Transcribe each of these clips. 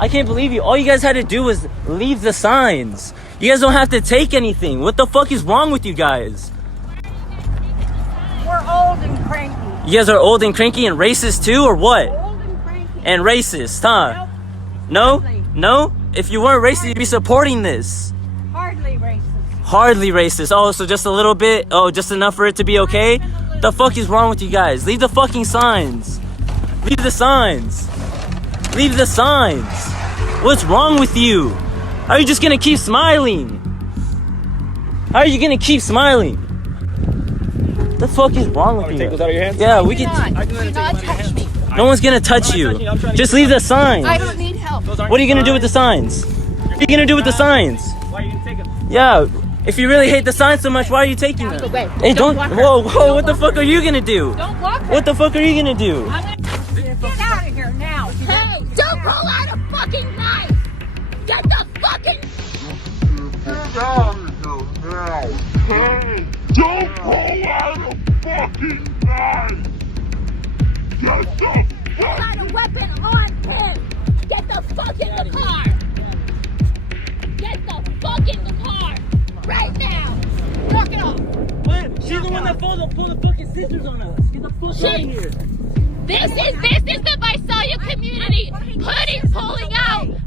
I can't believe you. All you guys had to do was leave the signs. You guys don't have to take anything. What the fuck is wrong with you guys? We're old and cranky. You guys are old and cranky and racist too, or what? Old and cranky. And racist, huh? Nope. No? No? If you weren't racist, you'd be supporting this. Hardly racist. Hardly racist. Oh, so just a little bit? Oh, just enough for it to be okay? The fuck is wrong with you guys? Leave the fucking signs. Leave the signs. Leave the signs. What's wrong with you? How are you just gonna keep smiling? How are you gonna keep smiling? The fuck is wrong with you? Take those out of your hands? Yeah, we can. Do not touch me. No one's gonna touch you. Just leave the signs. I don't need help. What are you gonna do with the signs? What are you gonna do with the signs? Why are you gonna take them? Yeah, if you really hate the signs so much, why are you taking them? Wait, Hey, don't. walk her. Whoa, whoa! Don't What the walk fuck are you gonna do? Don't walk her. What the fuck are you gonna do? Get out of here now. Hey, don't pull out a fucking knife! Get the fucking... Get out of here now! Hey, don't pull out a fucking knife! Get the Pull out a weapon on him! Get the fuck in the car! Get the fuck in the car! Right now! Knock it off! What? She's the one that pulled the fucking scissors on us. Get the fuck out of here. This is the Visalia community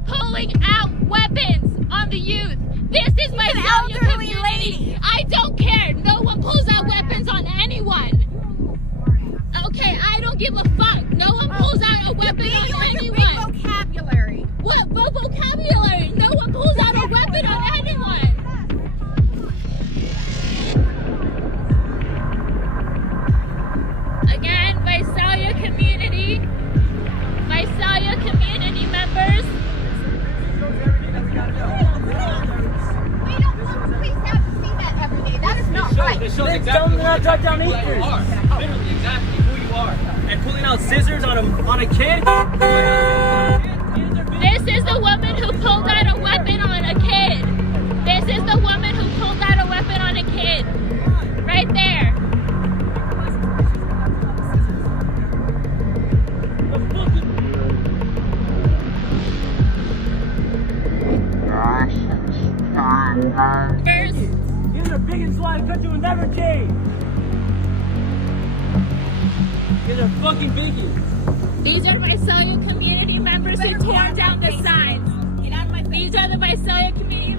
pulling out weapons on the youth. This is Visalia community. I don't care. No one pulls out weapons on anyone. Okay, I don't give a fuck. No one pulls out a weapon on anyone. Vocabulary. What vocabulary? No one pulls out a weapon on anyone. Again, Visalia community members. We don't want the police to have to see that every day. That is not right. This shows Then exactly tell them to not who drive down you acres. are. Literally exactly who you are. And pulling out scissors on a kid. This is the woman who pulled out a weapon on a kid. This is the woman who pulled out a weapon on a kid. Right there. These are big and slimy country will never change. These are fucking biggies. These are Visalia community members who tore down the signs. These are the Visalia community